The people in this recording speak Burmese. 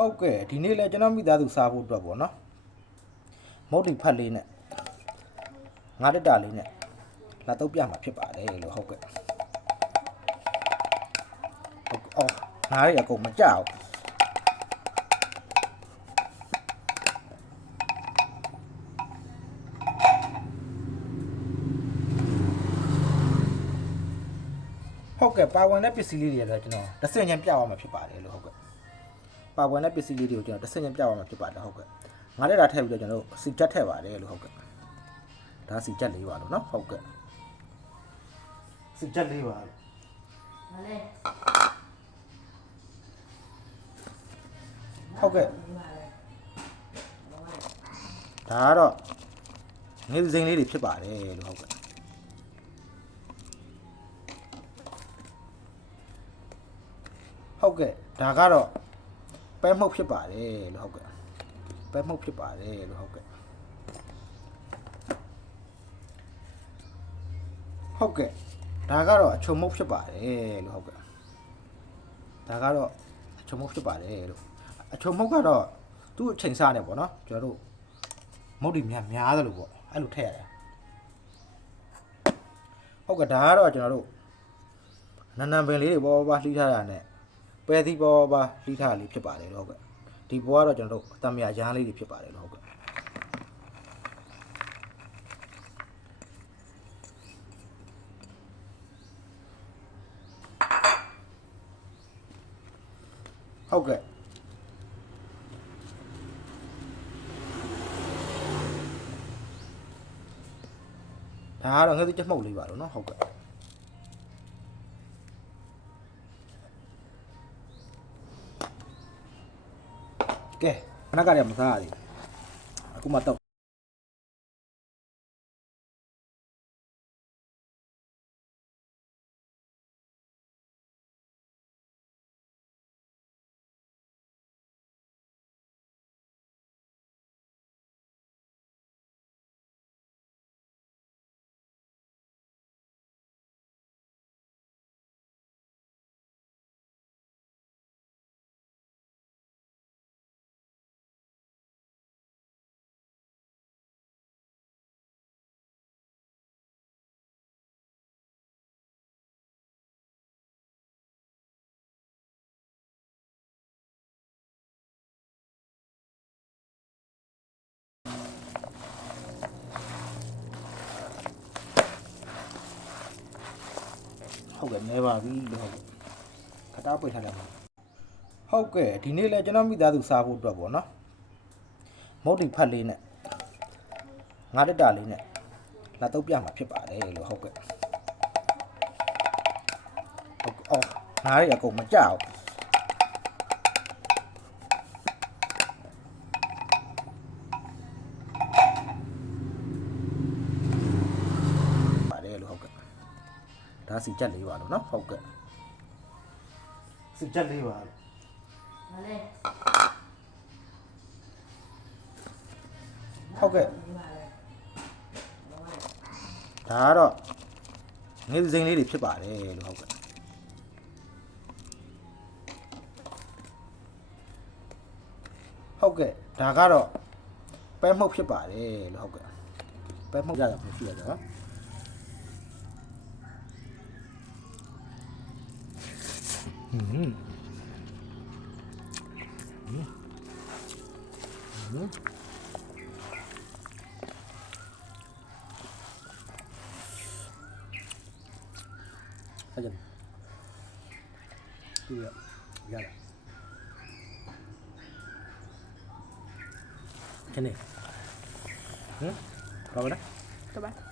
ဟုတ်ကဲ့ဒီနေ့လဲကျွန်တော်မိသားစုစားဖို့အတွက်ပေါ့နော်မုတ်တီဖတ်လေးနဲ့ငါးတက်တာလေးနဲ့လာတော့ပြမှာဖြစ်ပါတယ်လို့ဟုတ်ကဲ့အော်ငါးရအကုန်မကြောက်ဟုတ်ကဲ့ပါဝင်တဲ့ပစ္စည်းလေးတွေလည်းကျွန်တော်တစ်စင်ချင်းပြသွားမှာဖြစ်ပါတယ်လို့ဟုတ်ကဲ့ပါဝင်တဲ့ပစ္စည်းလေးတွေကိုကျွန်တော်တစ်စင်ချင်းပြသွားမှာဖြစ်ပါတယ်ဟုတ်ကဲ့ငါးတက်တာထည့်ပြီးတော့ကျွန်တော်တို့စီချက်ထည့်ပါတယ်လို့ဟုတ်ကဲ့ဒါစီချက်လေးပါလို့နော်ဟုတ်ကဲ့စီချက်လေးပါလို့ဟုတ်ကဲ့ဒါကတော့ငွေစိမ်းလေးတွေဖြစ်ပါတယ်လို့ဟုတ်ကဲ့ဟုတ်ကဲ့ဒါကတော့ပဲမှုတ်ဖြစ်ပါတယ်လို့ဟုတ်ကဲ့ပဲမှုတ်ဖြစ်ပါတယ်လို့ဟုတ်ကဲ့ဟုတ်ကဲ့ဒါကတော့အချုံမုတ်ဖြစ်ပါတယ်လို့ဟုတ်ကဲ့ဒါကတော့အချုံမုတ်ဖြစ်ပါတယ်လို့အချုံမုတ်ကတော့သူ့အချိန်စားနေပေါ့နော်ကျွန်တော်တို့မုတ်ဒီများတယ်လို့ပေါ့အဲ့လိုထည့်ရတယ်ဟုတ်ကဲ့ဒါကတော့ကျွန်တော်တို့နန်းပင်လေးတွေပေါ်ပါလှီးထားတာနဲ့ပဲသီးပေါ်ပါလှီးထားလေးဖြစ်ပါတယ်လို့ဟုတ်ကဲ့ဒီပေါ်ကတော့ကျွန်တော်တို့အတမရရမ်းလေးတွေဖြစ်ပါတယ်လို့ဟုတ်ကဲ့ဟုတ်ကဲ့ဒါကတော့ငါ့ချက်မှုတ်လေးပါလို့နော်ဟုတ်ကဲ့ကဲခဏကတည်းကမစားရသေးဘူးအခုမှတော့ဟုတ်ကဲ့နေပါပြီလို့ဟုတ်ကဲ့ခတားပိတ်ထားတယ်ပါဟုတ်ကဲ့ဒီနေ့လဲကျွန်တော်မိသားစုစားဖို့အတွက်ပေါ့နော်မုတ်တီဖတ်လေးနဲ့ငါးတက်တာလေးနဲ့လာတော့ပြမှာဖြစ်ပါတယ်လို့ဟုတ်ကဲ့အော်ငါးရအကုန်မကြောက်ဒါစီချက်လေးပါလို့နော်ဟုတ်ကဲ့စီချက်လေးပါလို့ဟုတ်ကဲ့ဒါကတော့ငွေစိမ်းလေးတွေဖြစ်ပါတယ်လို့ဟုတ်ကဲ့ဟုတ်ကဲ့ဒါကတော့ပဲမှုတ်ဖြစ်ပါတယ်လို့ဟုတ်ကဲ့ပဲမှုတ်ရတာဖြစ်ရတယ်နော်하자. 뚜야, 야라. 괜히. 응? 가보라. 가봐.